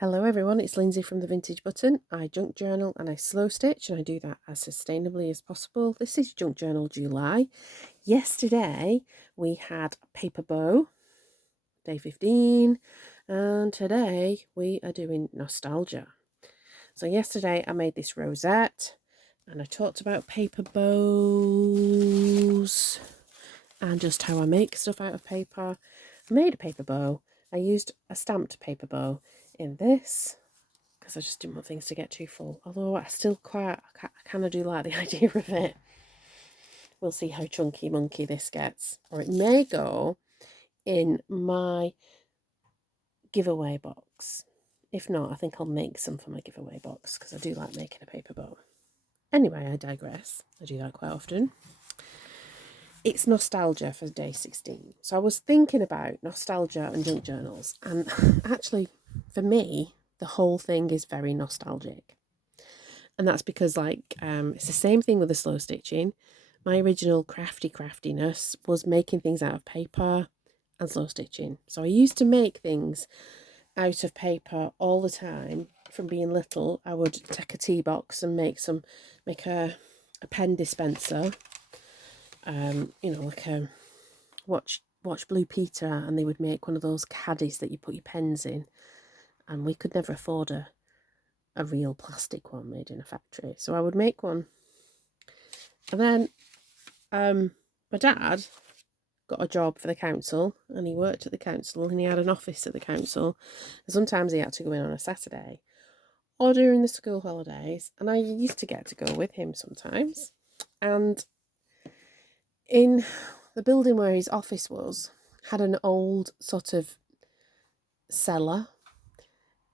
Hello everyone, it's Lindsay from the Vintage Button. I junk journal and I slow stitch, and I do that as sustainably as possible. This is Junk Journal July. Yesterday we had a paper bow, day 15, and today we are doing nostalgia. So yesterday I made this rosette and I talked about paper bows and just how I make stuff out of paper. I made a paper bow. I used a stamped paper bow in this because I just didn't want things to get too full. Although I kind of do like the idea of it. We'll see how chunky monkey this gets. Or it may go in my giveaway box. If not, I think I'll make some for my giveaway box because I do like making a paper bow. Anyway, I digress. I do that quite often. It's nostalgia for day 16. So I was thinking about nostalgia and junk journals. And actually, for me, the whole thing is very nostalgic. And that's because it's the same thing with the slow stitching. My original craftiness was making things out of paper and slow stitching. So I used to make things out of paper all the time. From being little, I would take a tea box and make a pen dispenser. Like a watch Blue Peter, and they would make one of those caddies that you put your pens in. And we could never afford a real plastic one made in a factory, so I would make one. And then my dad got a job for the council, and he worked at the council, and he had an office at the council, and sometimes he had to go in on a Saturday or during the school holidays, and I used to get to go with him sometimes. And in the building where his office was had an old sort of cellar,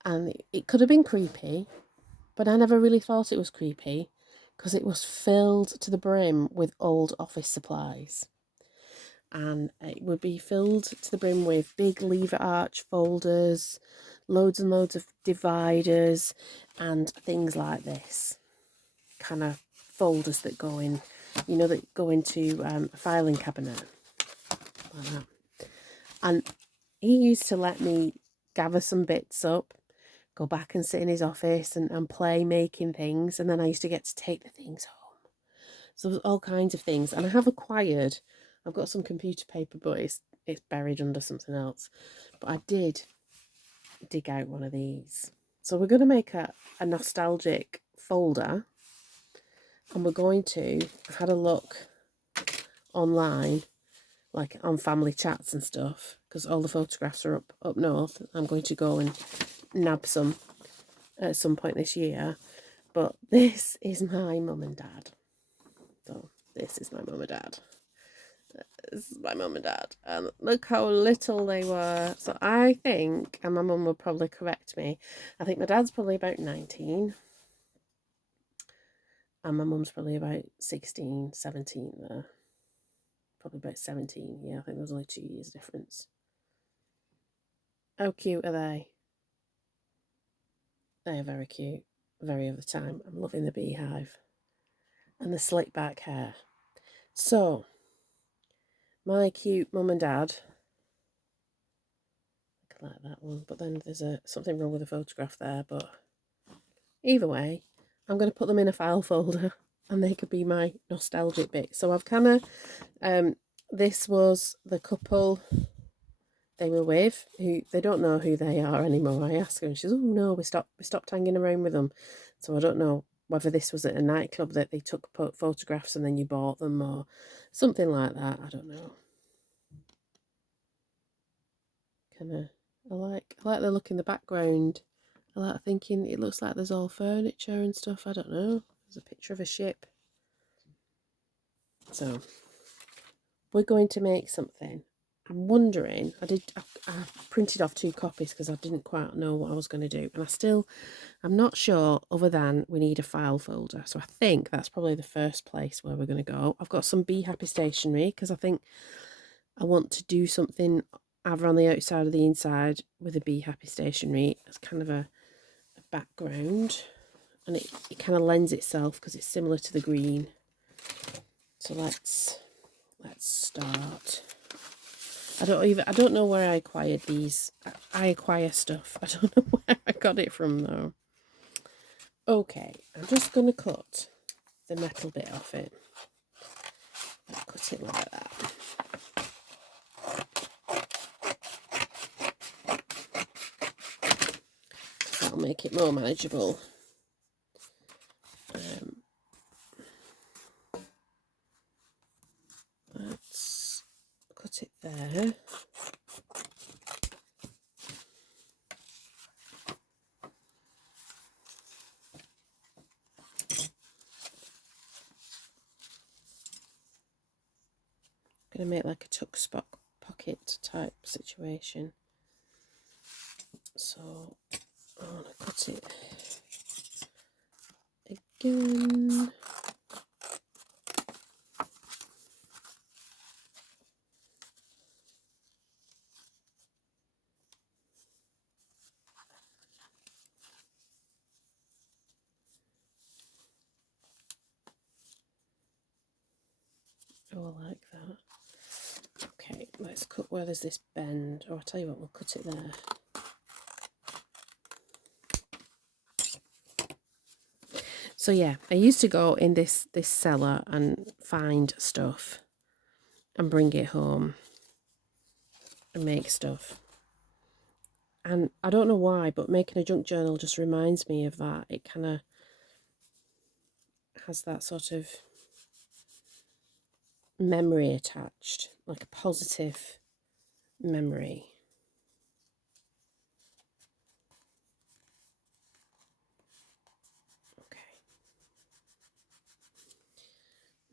and it could have been creepy, but I never really thought it was creepy because it was filled to the brim with old office supplies. And it would be filled to the brim with big lever arch folders, loads and loads of dividers, and things like this. Kind of folders that go in, that go into a filing cabinet. Like that. And he used to let me gather some bits up, go back and sit in his office and play making things, and then I used to get to take the things home. So there's all kinds of things, and I've got some computer paper, but it's buried under something else. But I did dig out one of these. So we're going to make a nostalgic folder, and I've had a look online, like on family chats and stuff, because all the photographs are up north. I'm going to go and nab some at some point this year. But this is my mum and dad. So this is my mum and dad. This is my mum and dad. And look how little they were. So I think, and my mum will probably correct me, I think my dad's probably about 19. And my mum's probably about 16, 17 there. Probably about 17, yeah. I think there's only 2 years difference. How cute are they? They are very cute. Very of the time. I'm loving the beehive. And the slick back hair. So, my cute mum and dad. I like that one. But then there's something wrong with the photograph there. But either way, I'm going to put them in a file folder. And they could be my nostalgic bit. So I've kind of... this was the couple they were with, who they don't know who they are anymore. I asked her and she says, oh no, we stopped hanging around with them. So I don't know whether this was at a nightclub that they took photographs and then you bought them or something like that. I don't know. I like the look in the background. I like thinking it looks like there's all furniture and stuff. I don't know. There's a picture of a ship. So we're going to make something. I'm wondering, I printed off 2 copies because I didn't quite know what I was going to do. And I'm not sure, other than we need a file folder. So I think that's probably the first place where we're going to go. I've got some Bee Happy stationery because I think I want to do something either on the outside or the inside with a Bee Happy stationery as kind of a background. And it kind of lends itself because it's similar to the green. So let's start. I don't know where I acquired these. I acquire stuff. I don't know where I got it from though. Okay, I'm just going to cut the metal bit off it. I'll cut it like that. That'll make it more manageable. Let's cut it there. I'm going to make like a tuck spot pocket type situation. So I want to cut it again. Oh, I like that. Okay, let's cut where there's this bend. Or I'll tell you what, we'll cut it there. So yeah, I used to go in this cellar and find stuff and bring it home and make stuff. And I don't know why, but making a junk journal just reminds me of that. It kind of has that sort of memory attached, like a positive memory. Okay.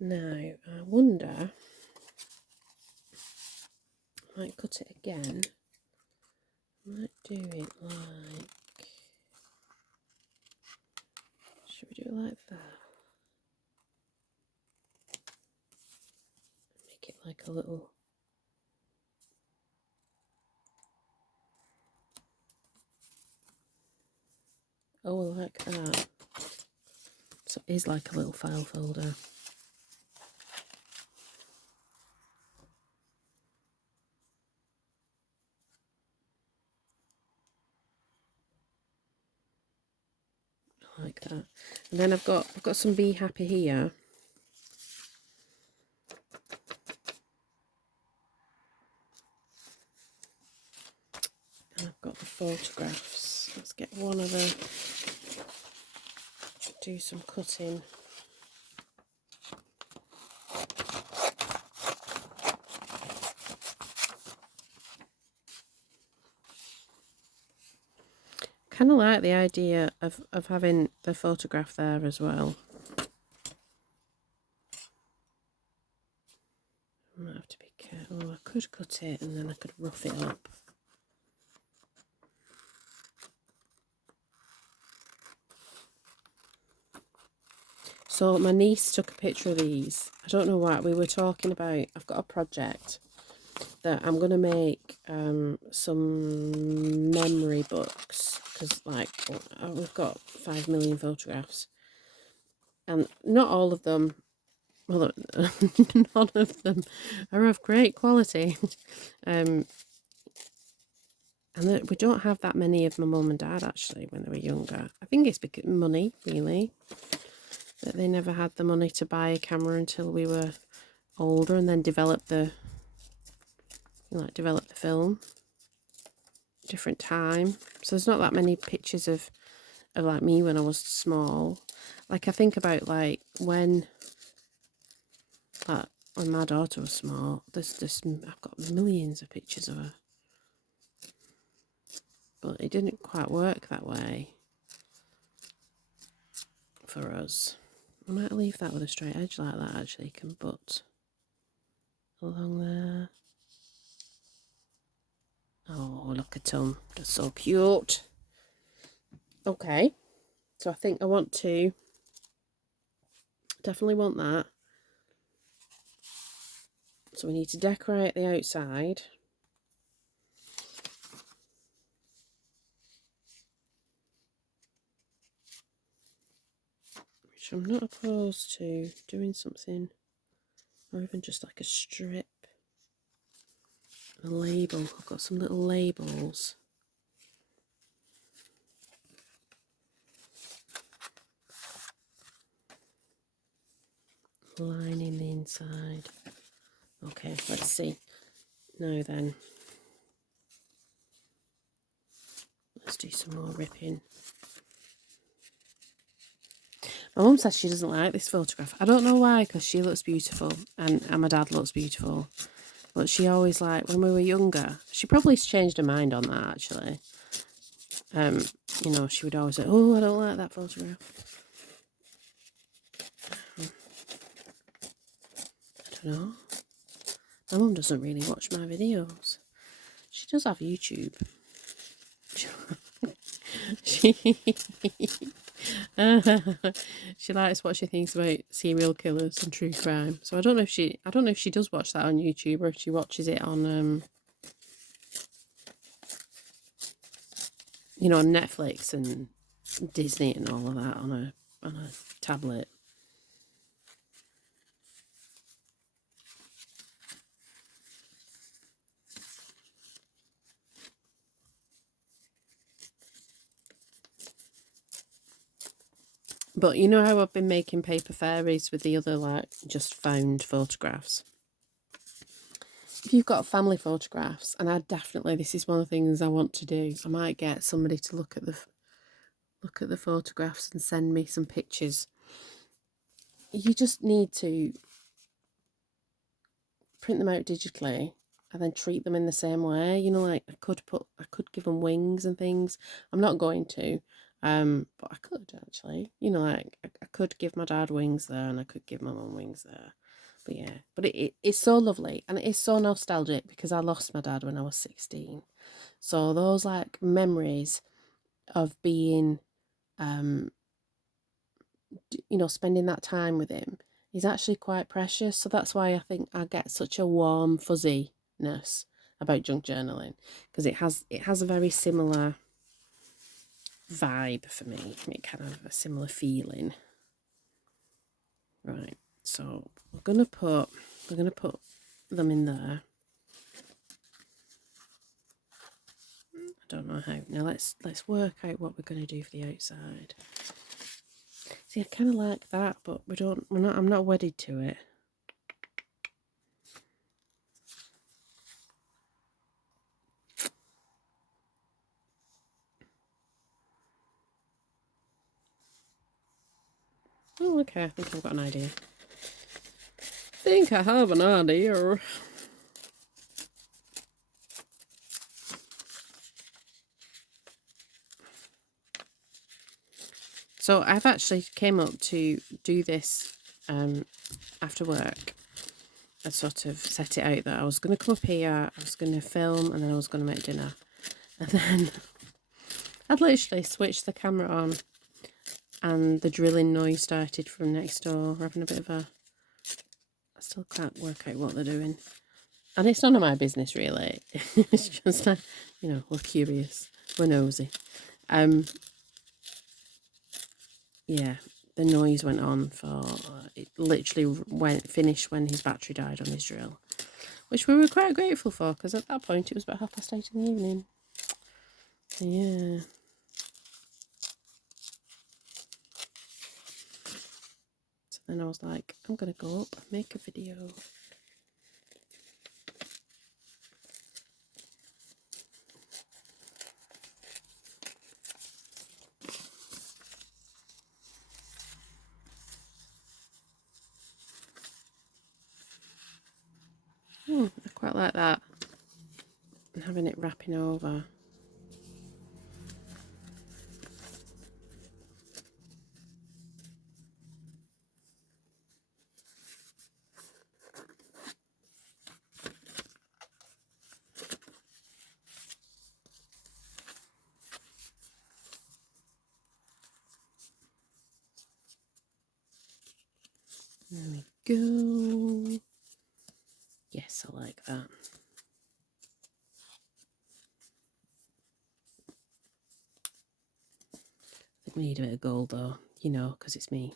Now, I wonder, I might cut it again. I might do it like, should we do it like that? Make it like a little, oh, I like that. So it is like a little file folder. I like that. And then I've got some Bee Happy here. And I've got the photographs. Let's get one of them. Do some cutting. Kind of like the idea of having the photograph there as well. I might have to be careful. Oh, I could cut it and then I could rough it up. So my niece took a picture of these. I don't know what we were talking about. I've got a project that I'm going to make some memory books, because like we've got 5 million photographs and not all of them, well, none of them are of great quality. And we don't have that many of my mum and dad actually when they were younger. I think it's because money, really, that they never had the money to buy a camera until we were older, and then develop the film. Different time. So there's not that many pictures of like me when I was small. Like I think about like when my daughter was small. I've got millions of pictures of her. But it didn't quite work that way for us. I might leave that with a straight edge like that actually. You can butt along there. Oh, look at them. They're so cute. Okay. So I think I want to definitely want that. So we need to decorate the outside. Which I'm not opposed to doing something, or even just like a strip a label. I've got some little labels. Lining the inside. Okay, let's see. Now then, let's do some more ripping. My mum says she doesn't like this photograph. I don't know why, because she looks beautiful and my dad looks beautiful. But she always, like, when we were younger, she probably changed her mind on that, actually. You know, she would always say, oh, I don't like that photograph. I don't know. My mum doesn't really watch my videos. She does have YouTube. She likes what she thinks about serial killers and true crime. So I don't know if she does watch that on YouTube, or if she watches it on you know, on Netflix and Disney and all of that on a tablet. But you know how I've been making paper fairies with the other, like, just found photographs? If you've got family photographs, and this is one of the things I want to do, I might get somebody to look at the photographs and send me some pictures. You just need to print them out digitally and then treat them in the same way. You know, like, I could give them wings and things. I'm not going to. But I could, actually. You know, like, I could give my dad wings there, and I could give my mum wings there. But yeah, but it's so lovely, and it is so nostalgic, because I lost my dad when I was 16. So those, like, memories of being, you know, spending that time with him is actually quite precious. So that's why I think I get such a warm fuzziness about junk journaling, because it has a very similar vibe for me. It kind of a similar feeling. Right, so we're gonna put them in there. I don't know how. Now let's work out what we're gonna do for the outside. See, I kind of like that, but I'm not wedded to it. Oh, okay, I think I've got an idea. So I've actually came up to do this after work. I sort of set it out that I was going to come up here, I was going to film, and then I was going to make dinner. And then I'd literally switched the camera on, and the drilling noise started from next door. We're having a bit of a... I still can't work out what they're doing. And it's none of my business, really. It's just, you know, we're curious. We're nosy. Yeah, the noise went on for... It literally finished when his battery died on his drill, which we were quite grateful for, because at that point it was about 8:30 in the evening. So, yeah. So then I was like, I'm going to go up and make a video. Oh, I quite like that. And having it wrapping over. There we go. Yes, I like that. I think we need a bit of gold though, you know, because it's me.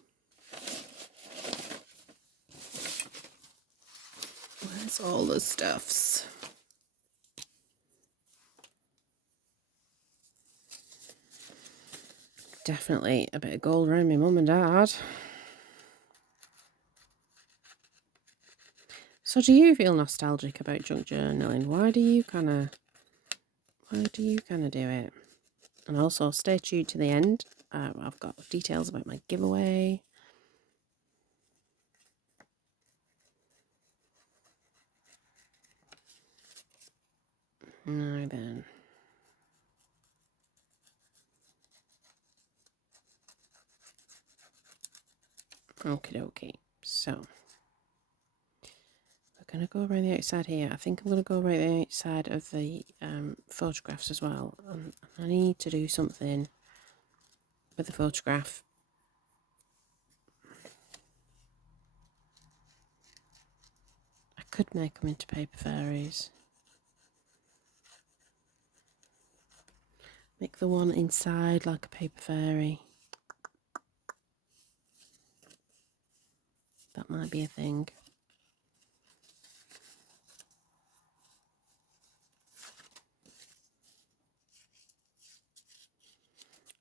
Where's all the stuffs? definitely a bit of gold around my mum and dad. So do you feel nostalgic about junk journaling? Why do you kind of do it? And also stay tuned to the end. I've got details about my giveaway. Now then. Okie dokie. So we're going to go around the outside here. I think I'm going to go around the outside of the photographs as well. And I need to do something with the photograph. I could make them into paper fairies. Make the one inside like a paper fairy. That might be a thing.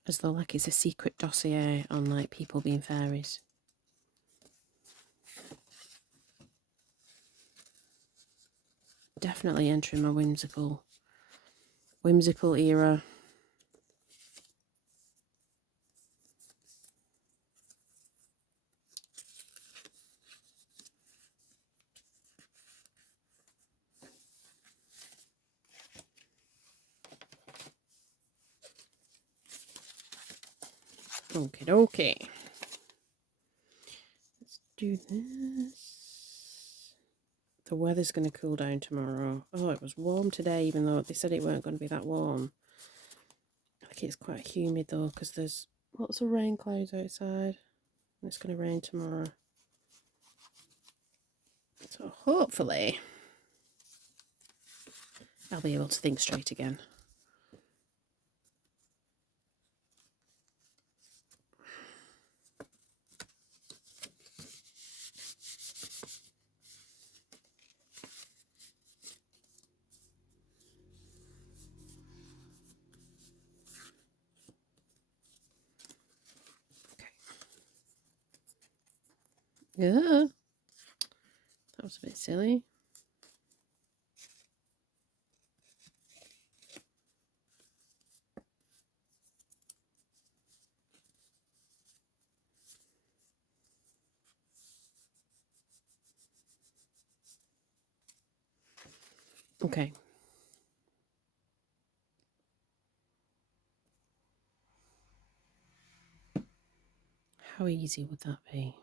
As though like it's a secret dossier on like people being fairies. Definitely entering my whimsical era. Okay, okay. Let's do this. The weather's going to cool down tomorrow. Oh, it was warm today, even though they said it weren't going to be that warm. I think it's quite humid though, because there's lots of rain clouds outside. And it's going to rain tomorrow. So hopefully I'll be able to think straight again. Yeah, that was a bit silly. Okay. How easy would that be?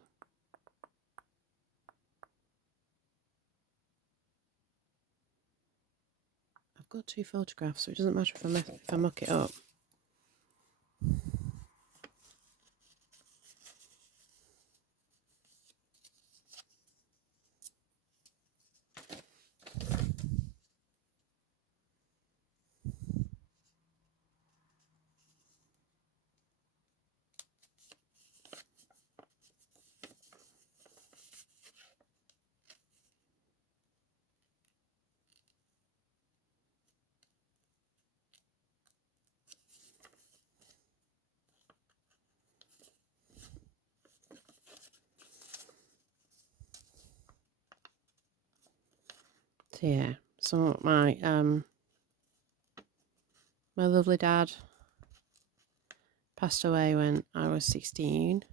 I've got 2 photographs, so it doesn't matter if I muck it up. So yeah, so my lovely dad passed away when I was 16,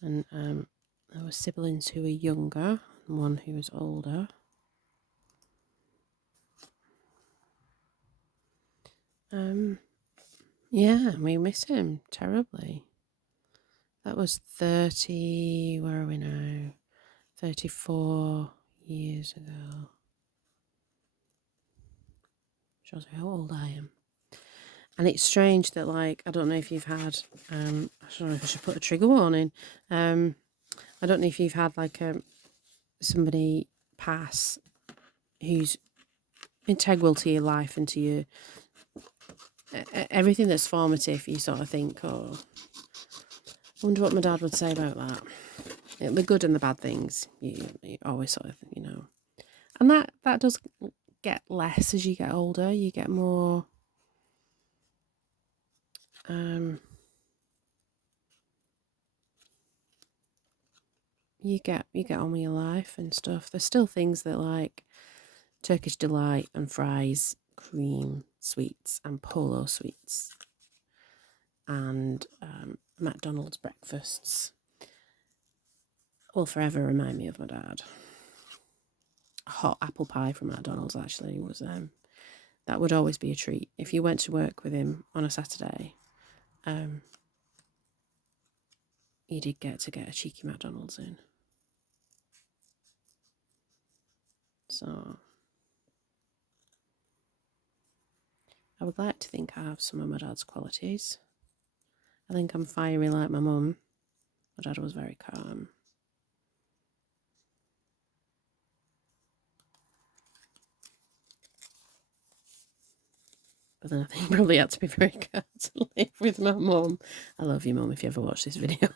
and there were siblings who were younger and one who was older. Yeah, we miss him terribly. That was 30, where are we now? 34 years ago. Shows you how old I am. And it's strange that, like, I don't know if you've had, I don't know if I should put a trigger warning. I don't know if you've had, like, somebody pass who's integral to your life and to your, everything that's formative, you sort of think, oh, I wonder what my dad would say about that. The good and the bad things, you always sort of, and that does get less as you get older. You get more you get on with your life and stuff. There's still things that like Turkish Delight and Fries cream sweets and Polo sweets and McDonald's breakfasts will forever remind me of my dad. Hot apple pie from McDonald's actually was that would always be a treat. If you went to work with him on a Saturday, you did get a cheeky McDonald's in. So I would like to think I have some of my dad's qualities. I think I'm fiery like my mum. My dad was very calm. But then I think he probably had to be very calm to live with my mum. I love you, mum, if you ever watch this video.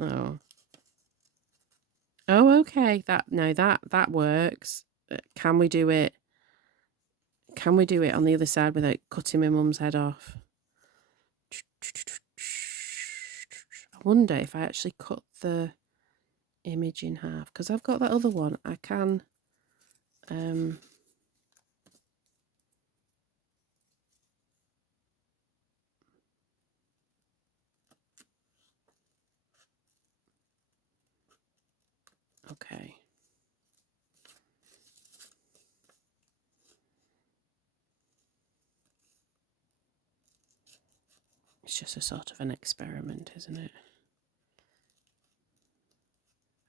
Oh. Oh, okay. That works. Can we do it? Can we do it on the other side without cutting my mum's head off? I wonder if I actually cut the image in half because I've got that other one. I can. Okay. It's just a sort of an experiment, isn't it?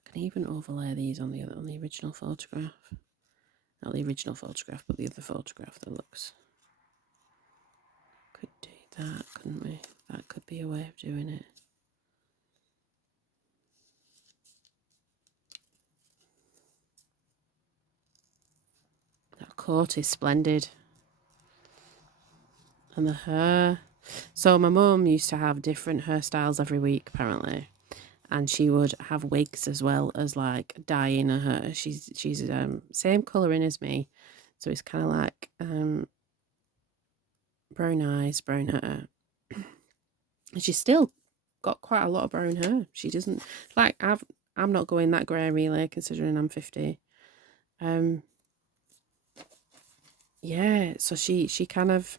I can even overlay these on the original photograph. Not the original photograph, but the other photograph that looks. Could do that, couldn't we? That could be a way of doing it. That coat is splendid. And the hair. So my mum used to have different hairstyles every week, apparently. And she would have wigs as well as like dyeing her hair. She's same colouring as me. So it's kind of like brown eyes, brown hair. And she's still got quite a lot of brown hair. She doesn't like I'm not going that grey really, considering I'm 50. Yeah, so she kind of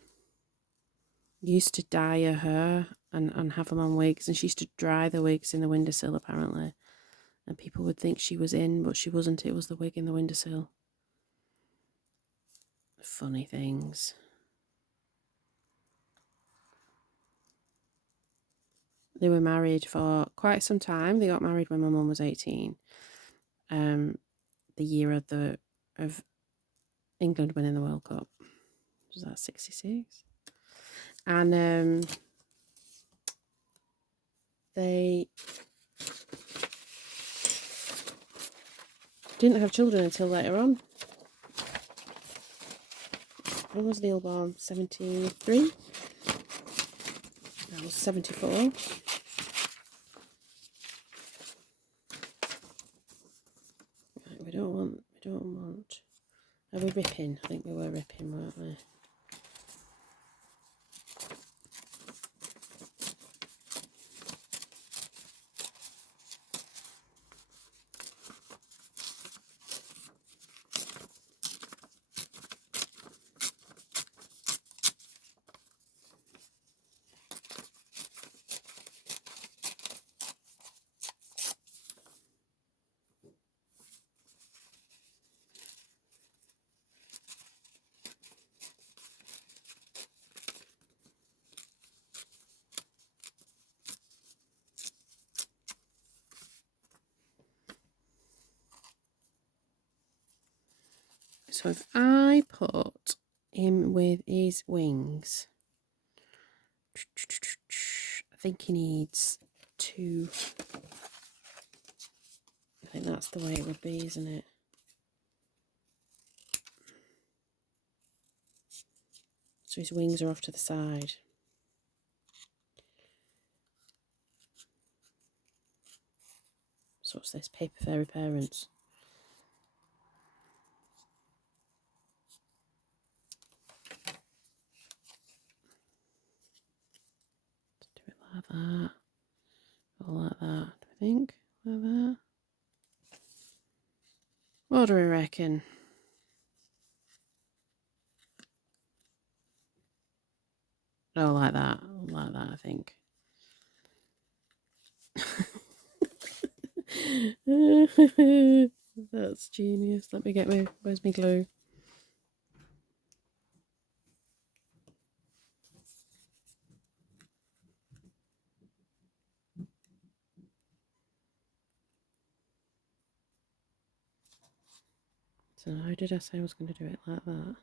used to dye her hair and have them on wigs, and she used to dry the wigs in the windowsill apparently. And people would think she was in, but she wasn't. It was the wig in the windowsill. Funny things. They were married for quite some time. They got married when my mum was 18. The year of England winning the World Cup. Was that 66? And they didn't have children until later on. When was Neil born? 73? I was 74. Right, we don't want. Are we ripping? I think we were ripping, weren't we? So if I put him with his wings, I think he needs two. I think that's the way it would be, isn't it? So his wings are off to the side. So what's this? Paper Fairy Parents. Do it like that. what do we reckon? Oh, like that, I think. That's genius. Let me get where's my glue? So how did I say I was going to do it like that?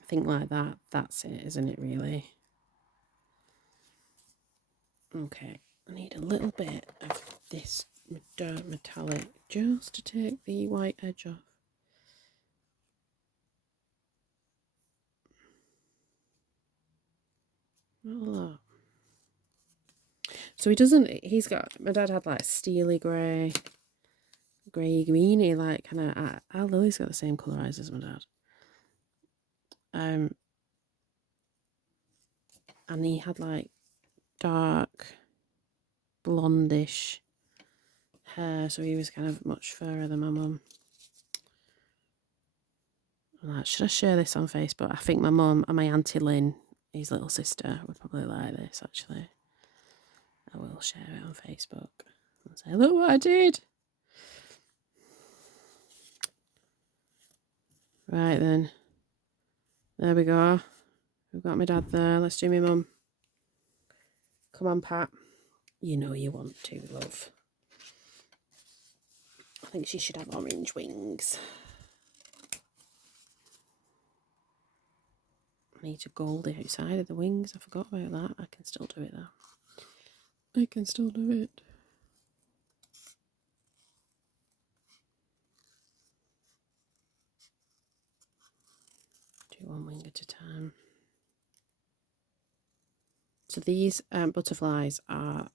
I think like that. That's it, isn't it, really? Okay, I need a little bit of this dark metallic just to take the white edge off. Not a lot. So he's got, my dad had like steely grey greeny, like kind of, our Lily's got the same colour eyes as my dad. And he had like dark blondish hair, so he was kind of much fairer than my mum. Like, should I share this on Facebook? I think my mum and my Auntie Lynn, his little sister, would probably like this actually. I will share it on Facebook and say, look what I did. Right then. There we go. We've got my dad there. Let's do my mum. Come on, Pat. You know you want to, love. I think she should have orange wings. I need to gold the outside of the wings. I forgot about that. I can still do it though. I can still do it. Do one wing at a time. So these butterflies are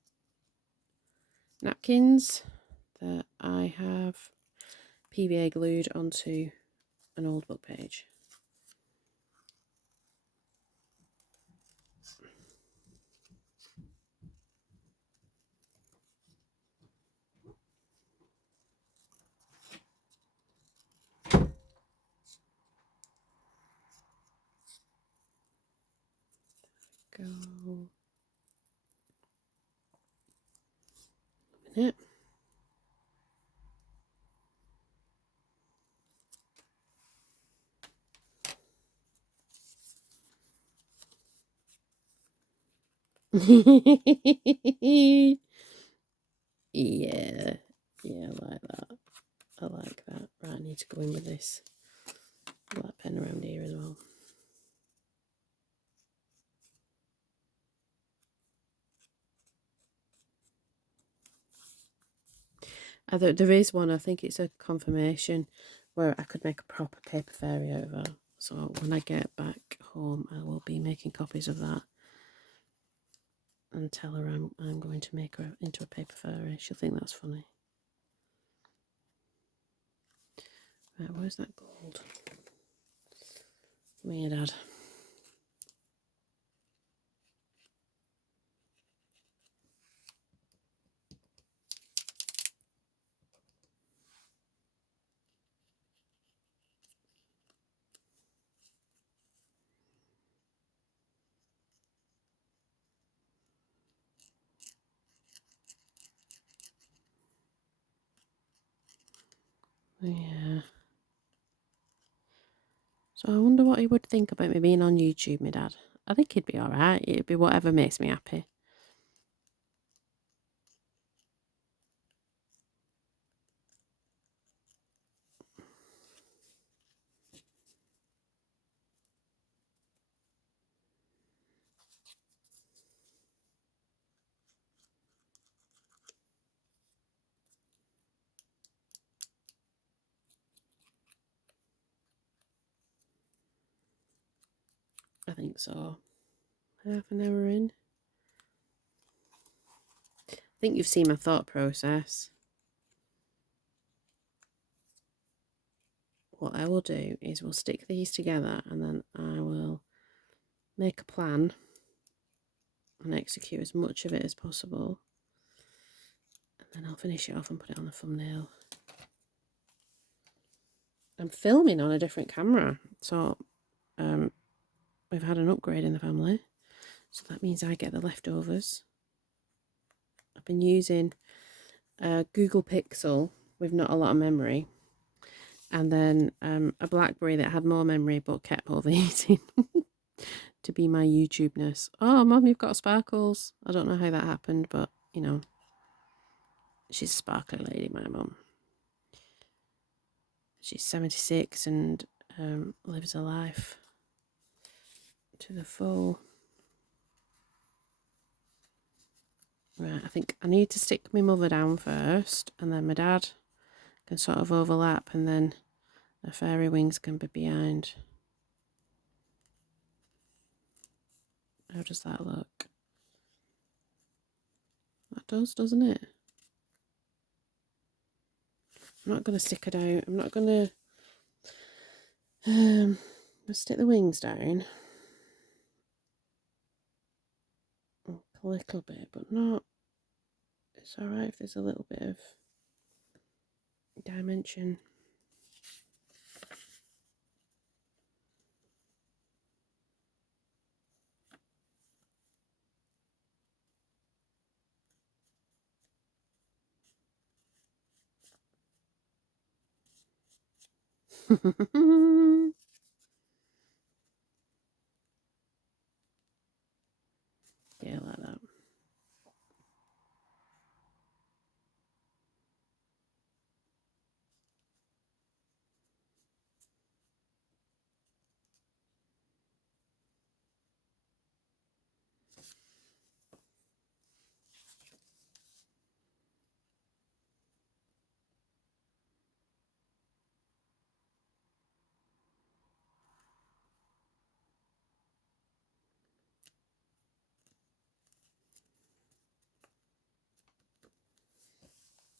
napkins that I have PVA glued onto an old book page. Go. A minute. Yeah, I like that. I like that. Right, I need to go in with this black pen around here as well. There is one, I think it's a confirmation, where I could make a proper paper fairy out of her. So when I get back home, I will be making copies of that and tell her I'm going to make her into a paper fairy. She'll think that's funny. Right, where's that gold? Me and Dad. Yeah. So I wonder what he would think about me being on YouTube, my dad. I think he'd be alright. It'd be whatever makes me happy. I think so. Half an hour in. I think you've seen my thought process. what I will do is we'll stick these together, and then I will make a plan and execute as much of it as possible, and then I'll finish it off and put it on the thumbnail. I'm filming on a different camera, so we've had an upgrade in the family, so that means I get the leftovers. I've been using a Google Pixel with not a lot of memory, and then a BlackBerry that had more memory but kept overheating to be my YouTube-ness. Oh, Mum, you've got sparkles. I don't know how that happened, but, you know, she's a sparkly lady, my mum. She's 76 and lives a life to the full. Right, I think I need to stick my mother down first, and then my dad can sort of overlap, and then the fairy wings can be behind. How does that look? That does, doesn't it? I'm not going to stick her down. I'm not going to stick the wings down. A little bit, but not. It's alright if there's a little bit of dimension. Yeah, like that.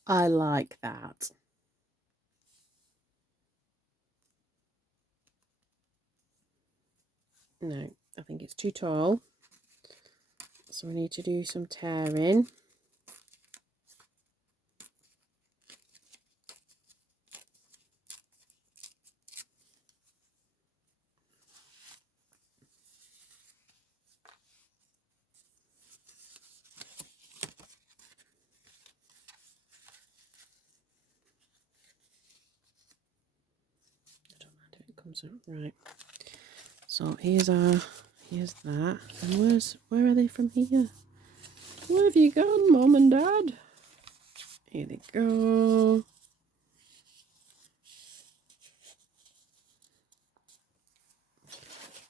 I like that. No, I think it's too tall. So we need to do some tearing. I don't mind if it comes out right. So here's that. And where are they from here? Where have you gone, Mum and Dad? Here they go.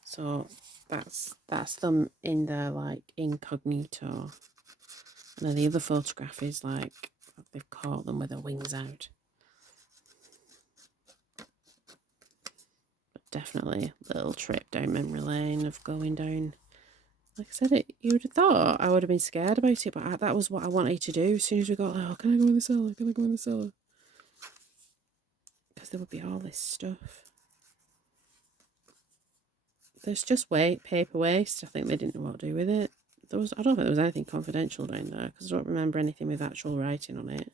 So that's them in their like incognito. And then the other photograph is like they've caught them with their wings out. But definitely a little trip down memory lane of going down. Like I said, you would have thought I would have been scared about it, but that was what I wanted to do. As soon as we got there, oh, can I go in the cellar? Can I go in the cellar? Because there would be all this stuff. There's just paper waste. I think they didn't know what to do with it. I don't think there was anything confidential down there, because I don't remember anything with actual writing on it.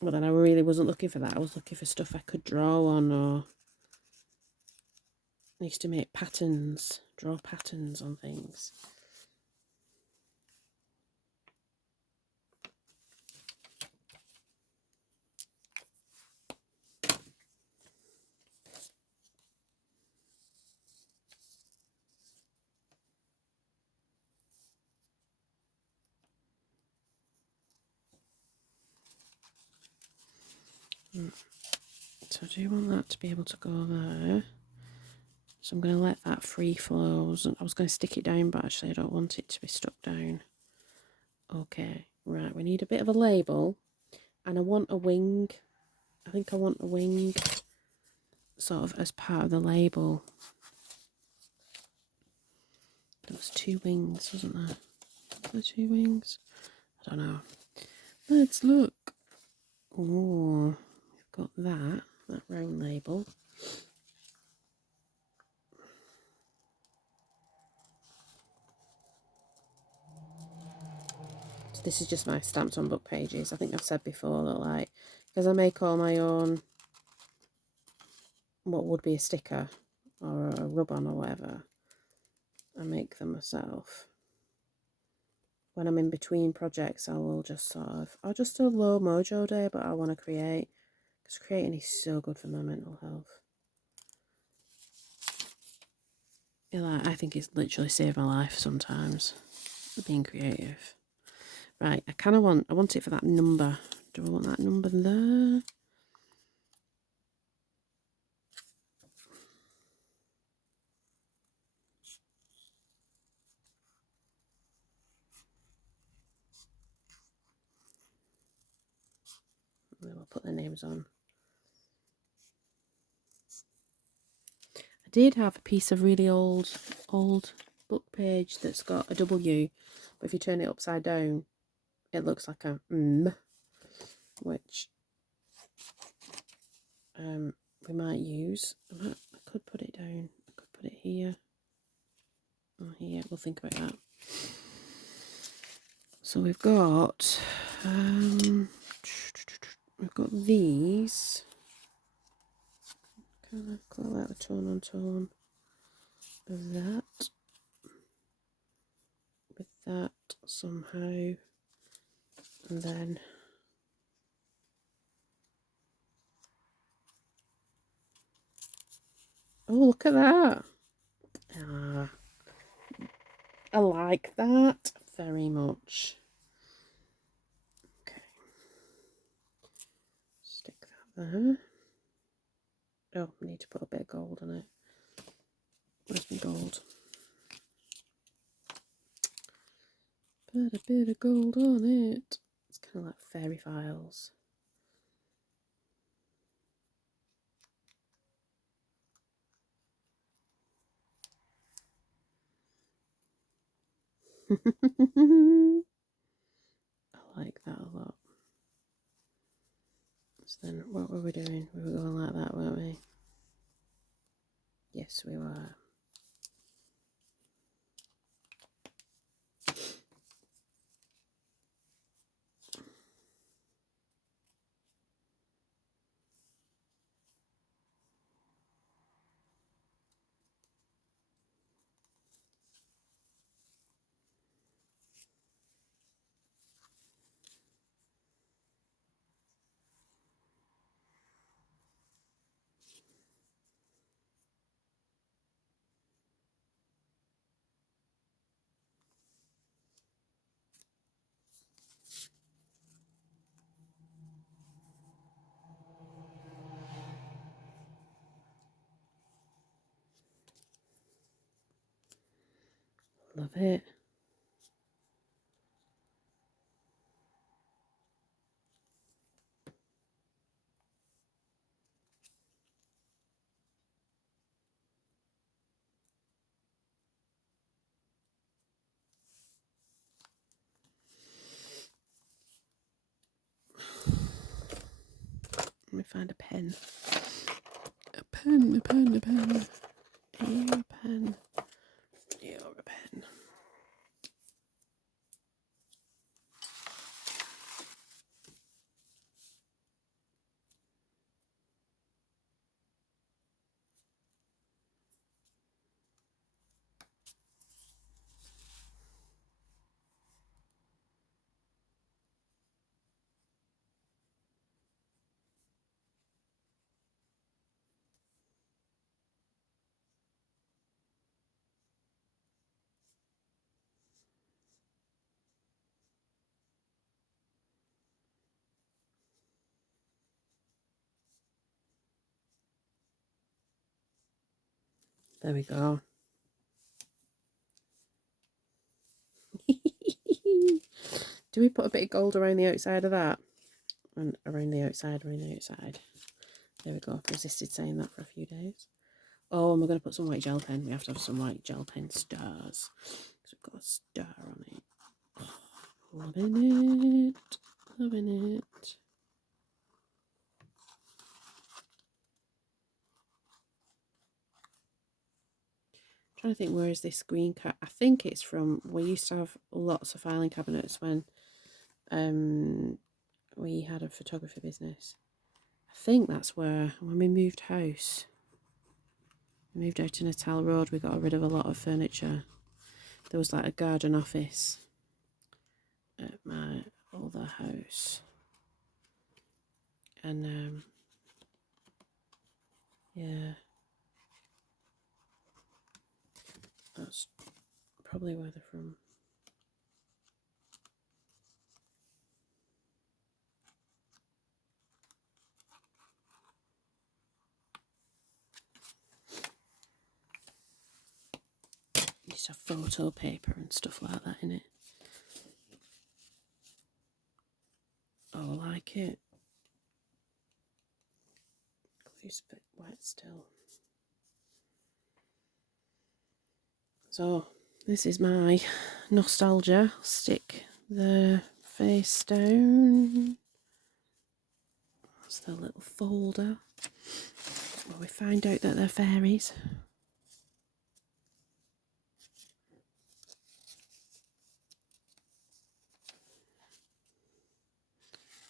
But then I really wasn't looking for that. I was looking for stuff I could draw on, or I used to make patterns, draw patterns on things. So I do want that to be able to go there. So I'm going to let that free flow. I was going to stick it down, but actually I don't want it to be stuck down. Okay, right, we need a bit of a label. And I want a wing. I think I want a wing sort of as part of the label. There was 2 wings, wasn't there? Were there 2 wings? I don't know. Let's look. Oh, we've got that. that round label. So this is just my Stamped On book pages. I think I've said before that, like, because I make all my own, what would be a sticker or a rub-on or whatever, I make them myself. When I'm in between projects, I will just sort of, I'll just do a low mojo day, but I want to create, because creating is so good for my mental health. You know, I think it's literally saved my life sometimes, being creative. Right, I want it for that number. Do I want that number there? And then we'll put their names on. I did have a piece of really old book page that's got a W, but if you turn it upside down, it looks like a M, which we might use. I could put it down. I could put it here or here. We'll think about that. So we've got these. Kind of call out the tone on tone of that with that somehow, and then oh, look at that. I like that very much. Okay, stick that there. Oh, I need to put a bit of gold on it. Where's my gold? Put a bit of gold on it. It's kind of like fairy files. I like that a lot. So then what were we doing? We were going like that, weren't we? Yes, we were. Love it. Let me find a pen. A pen. You're a pen. You're a pen. There we go. Do we put a bit of gold around the outside of that? And around the outside. There we go. I've resisted saying that for a few days. Oh, and we're going to put some white gel pen. We have to have some white gel pen stars. Because we've got a star on it. Loving it. trying to think, where is this green cat? I think it's from, we used to have lots of filing cabinets when we had a photography business. I think that's where, when we moved house, we moved out to Natal Road, we got rid of a lot of furniture. There was like a garden office at my other house. And yeah, that's probably where they're from. Used to have photo paper and stuff like that in it. Oh, I like it. Glue's a bit wet still. So this is my nostalgia. I'll stick the face down. That's the little folder where we find out that they're fairies.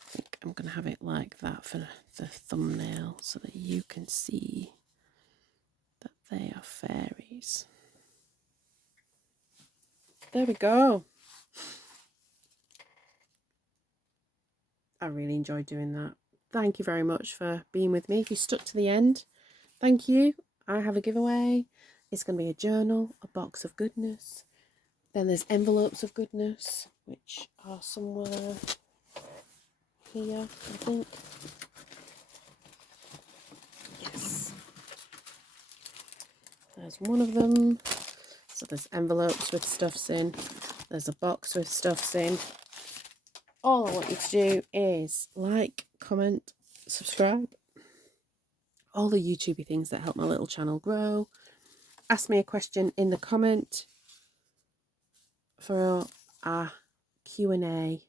I think I'm going to have it like that for the thumbnail so that you can see that they are fairies. There we go. I really enjoyed doing that. Thank you very much for being with me. If you stuck to the end, thank you. I have a giveaway. It's going to be a journal, a box of goodness. Then there's envelopes of goodness, which are somewhere here, I think. Yes. There's one of them. So there's envelopes with stuffs in. There's a box with stuffs in. All I want you to do is like, comment, subscribe. All the YouTubey things that help my little channel grow. Ask me a question in the comment for our Q&A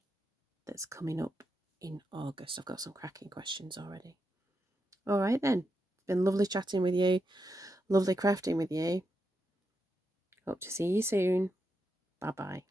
that's coming up in August. I've got some cracking questions already. All right then. It's been lovely chatting with you. Lovely crafting with you. Hope to see you soon. Bye-bye.